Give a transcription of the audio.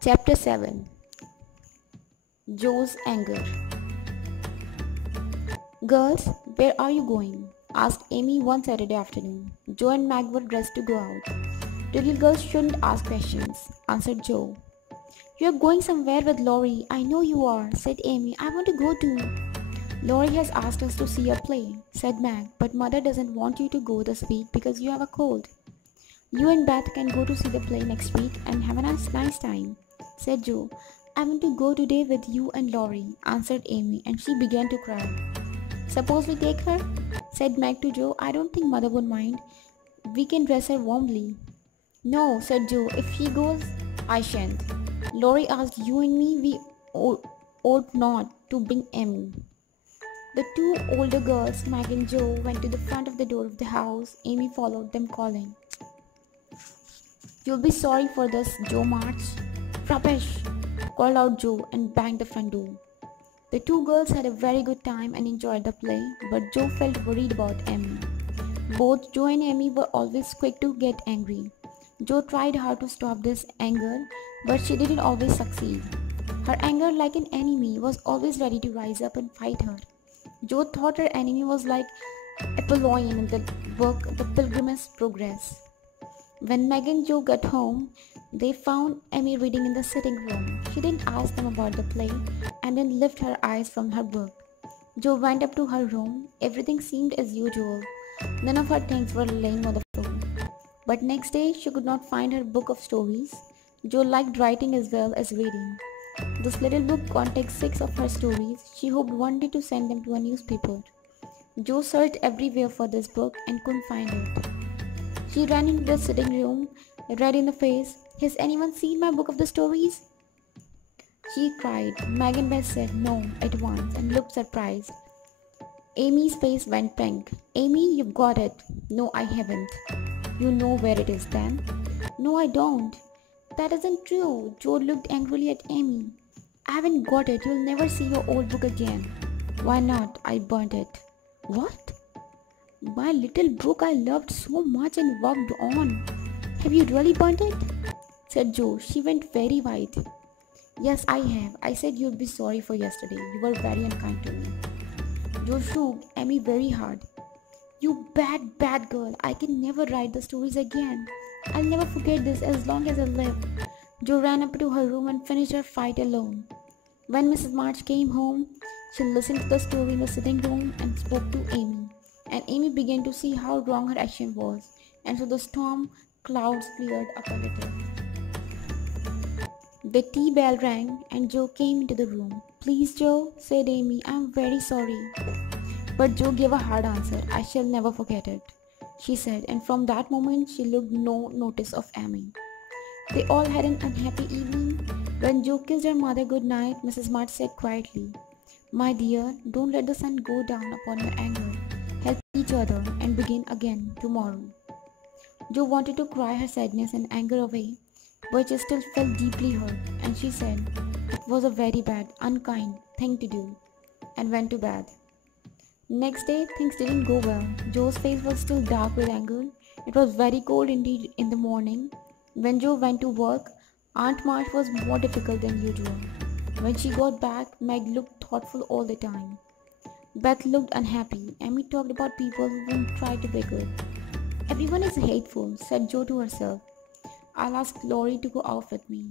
Chapter 7. Joe's Anger. "Girls, where are you going?" asked Amy one Saturday afternoon. Joe and Mag were dressed to go out. "Little girls shouldn't ask questions," answered Joe. "You're going somewhere with Laurie. I know you are," said Amy. "I want to go too." "Laurie has asked us to see a play," said Mag, "but Mother doesn't want you to go this week because you have a cold." "You and Beth can go to see the play next week and have a nice time," said Joe. "I want to go today with you and Laurie," answered Amy, and she began to cry. "Suppose we take her?" said Meg to Joe. "I don't think Mother would mind. We can dress her warmly." "No," said Joe. "If she goes, I shan't. Laurie asked you and me. We ought not to bring Amy." The two older girls, Meg and Joe, went to the front of the door of the house. Amy followed them, calling, "You'll be sorry for this, Joe March." "Rubbish!" called out Joe and banged the front door. The two girls had a very good time and enjoyed the play, but Joe felt worried about Amy. Both Joe and Amy were always quick to get angry. Joe tried hard to stop this anger, but she didn't always succeed. Her anger, like an enemy, was always ready to rise up and fight her. Joe thought her enemy was like Apollyon in the book The Pilgrim's Progress. When Meg and Joe got home, they found Amy reading in the sitting room. She didn't ask them about the play and didn't lift her eyes from her book. Joe went up to her room. Everything seemed as usual. None of her things were laying on the floor. But next day, she could not find her book of stories. Joe liked writing as well as reading. This little book contained 6 of her stories. She hoped one day to send them to a newspaper. Joe searched everywhere for this book and couldn't find it. She ran into the sitting room, red in the face. "Has anyone seen my book of the stories?" she cried. Meg and Beth said no at once and looked surprised. Amy's face went pink. "Amy, you've got it." "No, I haven't." "You know where it is then?" "No, I don't." "That isn't true." Joe looked angrily at Amy. "I haven't got it. You'll never see your old book again." "Why not? I burnt it." "What?" "My little book I loved so much and worked on." "Have you really burnt it?" said Joe. She went very white. "Yes, I have. I said you'd be sorry for yesterday. You were very unkind to me." Joe shook Amy very hard. "You bad, bad girl. I can never write the stories again. I'll never forget this as long as I live." Joe ran up to her room and finished her fight alone. When Mrs. March came home, she listened to the story in the sitting room and spoke to Amy. And Amy began to see how wrong her action was, and so the storm clouds cleared up a little. The tea bell rang and Joe came into the room. "Please, Joe," said Amy, "I'm very sorry." But Joe gave a hard answer. "I shall never forget it," she said, and from that moment she took no notice of Amy. They all had an unhappy evening. When Joe kissed her mother good night, Mrs. March said quietly, "My dear, don't let the sun go down upon your anger. Help each other and begin again tomorrow." Joe wanted to cry her sadness and anger away, but she still felt deeply hurt, and she said it was a very bad, unkind thing to do, and went to bed. Next day, things didn't go well. Joe's face was still dark with anger. It was very cold indeed in the morning. When Joe went to work, Aunt March was more difficult than usual. When she got back, Meg looked thoughtful all the time. Beth looked unhappy. Amy talked about people who wouldn't try to be good. "Everyone is hateful," said Joe to herself. "I'll ask Laurie to go out with me."